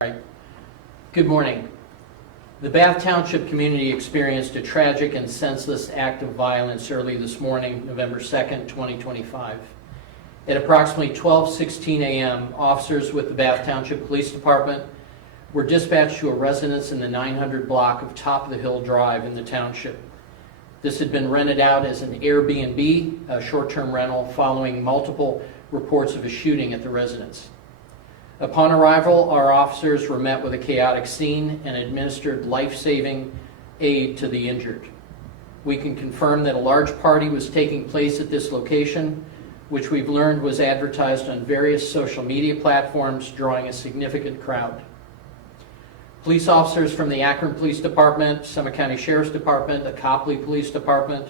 Right. Good morning. The Bath Township community experienced a tragic and senseless act of violence early this morning, November 2nd, 2025. At approximately 12:16 a.m., officers with the Bath Township Police Department were dispatched to a residence in the 900 block of Top of the Hill Drive in the township. This had been rented out as an Airbnb, a short-term rental, following multiple reports of a shooting at the residence. Upon arrival, our officers were met with a chaotic scene and administered life-saving aid to the injured. We can confirm that a large party was taking place at this location, which we've learned was advertised on various social media platforms, drawing a significant crowd. Police officers from the Akron Police Department, Summit County Sheriff's Department, the Copley Police Department,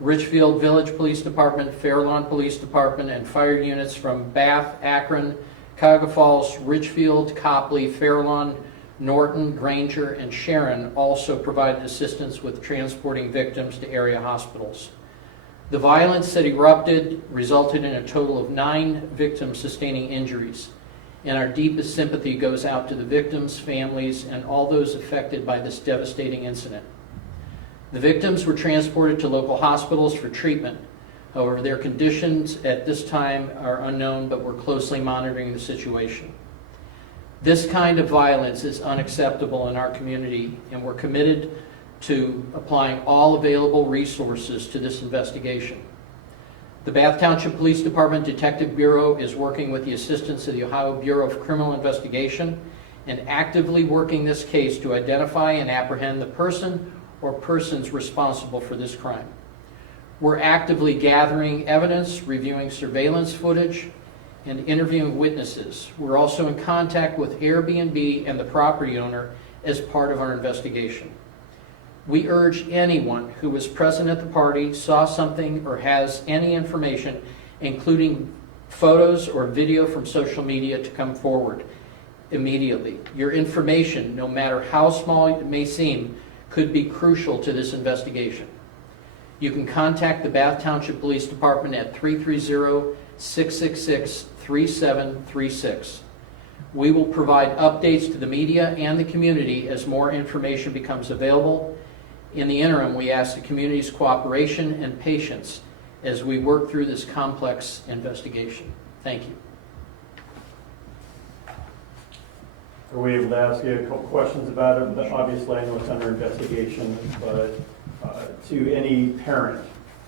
Richfield Village Police Department, Fairlawn Police Department, and fire units from Bath, Akron, Cuyahoga Falls, Richfield, Copley, Fairlawn, Norton, Granger, and Sharon also provided assistance with transporting victims to area hospitals. The violence that erupted resulted in a total of 9 victims sustaining injuries, and our deepest sympathy goes out to the victims, families, and all those affected by this devastating incident. The victims were transported to local hospitals for treatment. However, their conditions at this time are unknown, but we're closely monitoring the situation. This kind of violence is unacceptable in our community, and we're committed to applying all available resources to this investigation. The Bath Township Police Department Detective Bureau is working with the assistance of the Ohio Bureau of Criminal Investigation and actively working this case to identify and apprehend the person or persons responsible for this crime. We're actively gathering evidence, reviewing surveillance footage, and interviewing witnesses. We're also in contact with Airbnb and the property owner as part of our investigation. We urge anyone who was present at the party, saw something, or has any information, including photos or video from social media, to come forward immediately. Your information, no matter how small it may seem, could be crucial to this investigation. You can contact the Bath Township Police Department at 330-666-3736. We will provide updates to the media and the community as more information becomes available. In the interim, we ask the community's cooperation and patience as we work through this complex investigation. Thank you. Are we able to ask you a couple questions about it? Obviously, I know it's under investigation, but to any parent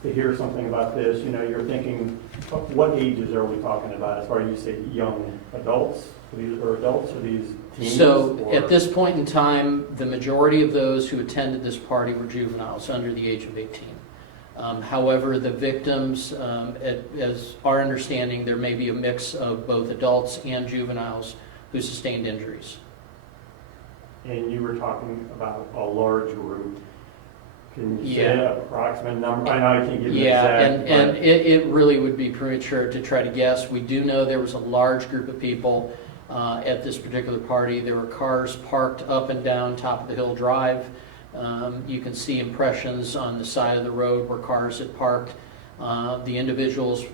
to hear something about this, you know, you're thinking, what ages are we talking about as far as you say young adults? Are these teens? So at this point in time, the majority of those who attended this party were juveniles under the age of 18. However, the victims, as our understanding, there may be a mix of both adults and juveniles who sustained injuries. And you were talking about a large group. Can you say Yeah. an approximate number? I know I can't give you Yeah, exact. and it really would be premature to try to guess. We do know there was a large group of people at this particular party. There were cars parked up and down Top of the Hill Drive. You can see impressions on the side of the road where cars had parked. The individuals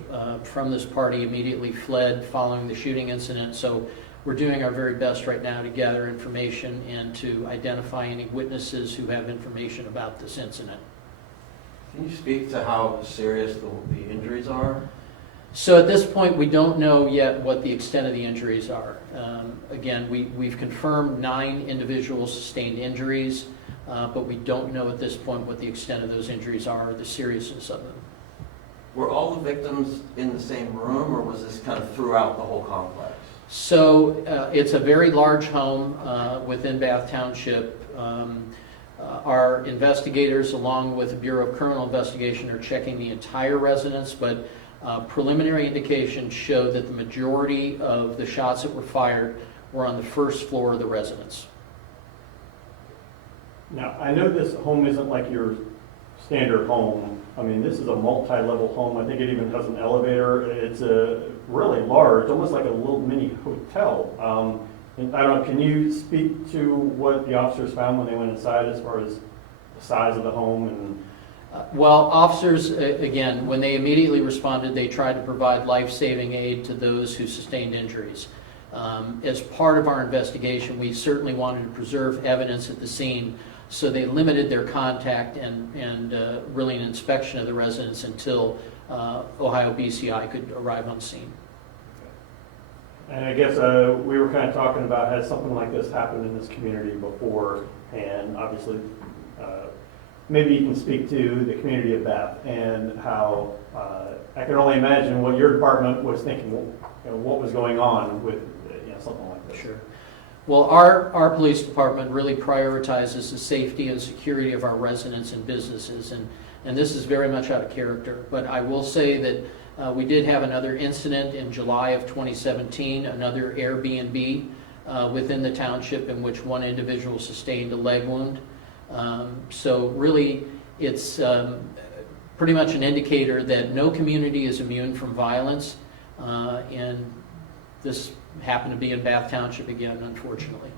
from this party immediately fled following the shooting incident. So we're doing our very best right now to gather information and to identify any witnesses who have information about this incident. Can you speak to how serious the injuries are? So at this point, we don't know yet what the extent of the injuries are. Again, we've confirmed 9 individuals sustained injuries, but we don't know at this point what the extent of those injuries are or the seriousness of them. Were all the victims in the same room, or was this kind of throughout the whole complex? So it's a very large home within Bath Township. Our investigators, along with the Bureau of Criminal Investigation, are checking the entire residence, but preliminary indications show that the majority of the shots that were fired were on the first floor of the residence. Now, I know this home isn't like your standard home. I mean, this is a multi-level home. I think it even has an elevator. It's a really large, almost like a little mini hotel. And I don't know, can you speak to what the officers found when they went inside as far as the size of the home and Well, officers, again, when they immediately responded, they tried to provide life-saving aid to those who sustained injuries. As part of our investigation, we certainly wanted to preserve evidence at the scene, so they limited their contact and really an inspection of the residence until Ohio BCI could arrive on scene. And I guess we were kind of talking about, has something like this happened in this community before? And obviously, maybe you can speak to the community of Bath and how, I can only imagine what your department was thinking, what was going on with something like this. Sure. Well, our police department really prioritizes the safety and security of our residents and businesses, and this is very much out of character. But I will say that we did have another incident in July of 2017, another Airbnb within the township in which one individual sustained a leg wound. So really, it's pretty much an indicator that no community is immune from violence, and this happened to be in Bath Township again, unfortunately.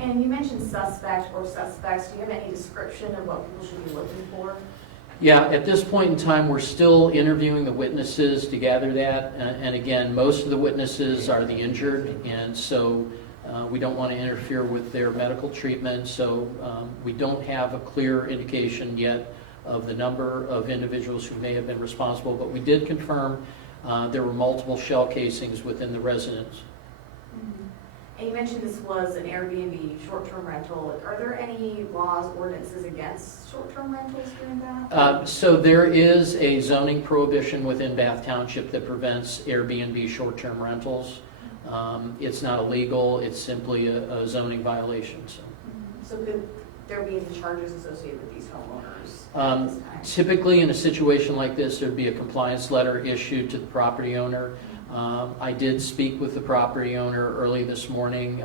And you mentioned suspect or suspects. Do you have any description of what people should be looking for? Yeah, at this point in time, we're still interviewing the witnesses to gather that. And again, most of the witnesses are the injured, and so we don't want to interfere with their medical treatment. So we don't have a clear indication yet of the number of individuals who may have been responsible, but we did confirm there were multiple shell casings within the residence. Mm-hmm. And you mentioned this was an Airbnb short-term rental. Are there any laws, ordinances against short-term rentals here in Bath? So there is a zoning prohibition within Bath Township that prevents Airbnb short-term rentals. It's not illegal, it's simply a zoning violation. So. Mm-hmm. So could there be any charges associated with these homeowners at this time? Typically in a situation like this, there'd be a compliance letter issued to the property owner. I did speak with the property owner early this morning.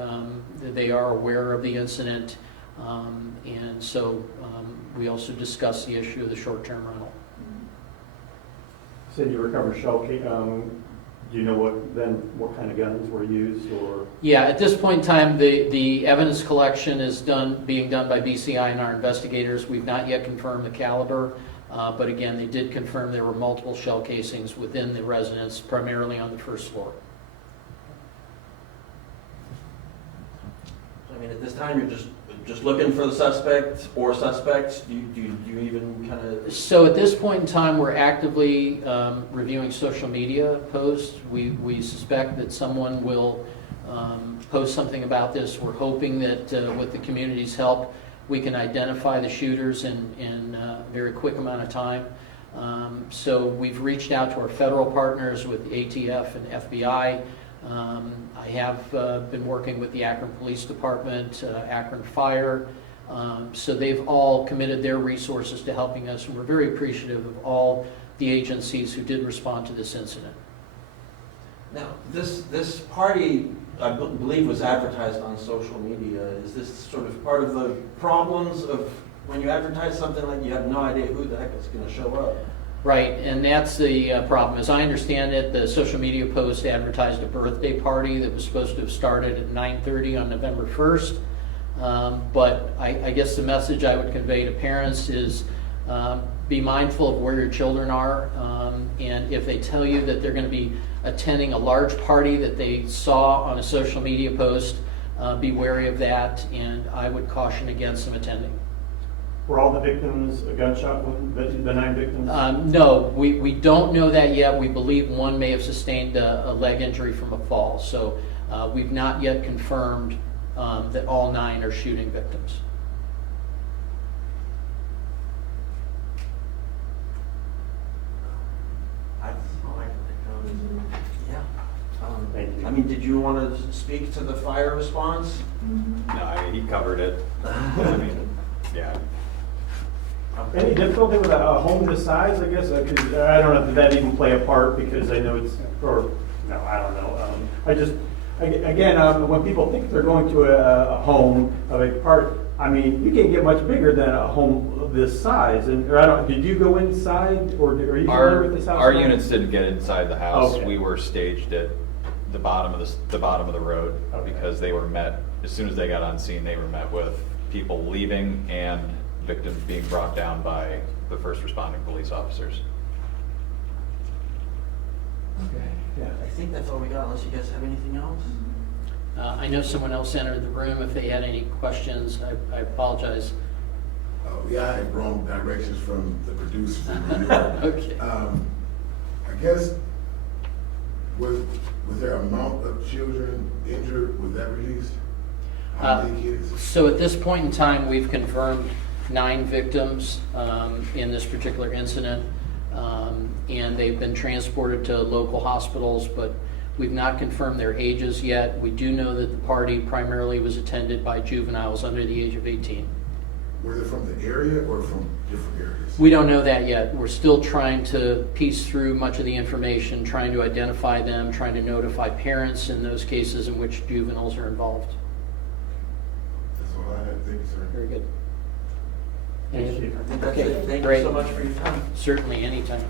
They are aware of the incident, and so we also discussed the issue of the short-term rental. You said you recovered shell case. Do you know what kind of guns were used, or? Yeah, at this point in time, the evidence collection is being done by BCI and our investigators. We've not yet confirmed the caliber. But again, they did confirm there were multiple shell casings within the residence, primarily on the first floor. I mean, at this time, you're just looking for the suspect or suspects? Do you even kind of... So at this point in time, we're actively reviewing social media posts. We suspect that someone will post something about this. We're hoping that with the community's help, we can identify the shooters in a very quick amount of time. So we've reached out to our federal partners with ATF and FBI. I have been working with the Akron Police Department, Akron Fire. So they've all committed their resources to helping us, and we're very appreciative of all the agencies who did respond to this incident. Now, this party, I believe, was advertised on social media. Is this sort of part of the problems of when you advertise something like you have no idea who the heck is going to show up? Right, and that's the problem. As I understand it, the social media post advertised a birthday party that was supposed to have started at 9:30 on November 1st. But I guess the message I would convey to parents is be mindful of where your children are, and if they tell you that they're going to be attending a large party that they saw on a social media post, be wary of that, and I would caution against them attending. Were all the victims a gunshot wound, the 9 victims? No, we don't know that yet. We believe one may have sustained a leg injury from a fall, so we've not yet confirmed that all 9 are shooting victims. Thank you. I mean, did you want to speak to the fire response? No, he covered it. I mean, yeah. Any difficulty with a home this size, I guess? 'Cause I don't know, did that even play a part, because I know it's, or, no, I don't know. Again, when people think they're going to a home of a part, I mean, you can't get much bigger than a home of this size. And, or I don't, did you go inside, or are you familiar with this house? Our units didn't get inside the house. Okay. We were staged at the bottom of the road, Okay. because they were met, as soon as they got on scene, they were met with people leaving and victims being brought down by the first responding police officers. Yeah. I think that's all we got, unless you guys have anything else? I know someone else entered the room. If they had any questions, I apologize. Yeah, I had wrong directions from the producer from New York. Okay. I guess, was there amount of children injured, was that released? How many kids? So at this point in time, we've confirmed 9 victims in this particular incident, and they've been transported to local hospitals, but we've not confirmed their ages yet. We do know that the party primarily was attended by juveniles under the age of 18. Were they from the area or from different areas? We don't know that yet. We're still trying to piece through much of the information, trying to identify them, trying to notify parents in those cases in which juveniles are involved. That's all I had, thank you, sir. Very good. Thanks, Chief. I think that's Okay, it. Thank you great. so much for your time. Certainly, anytime.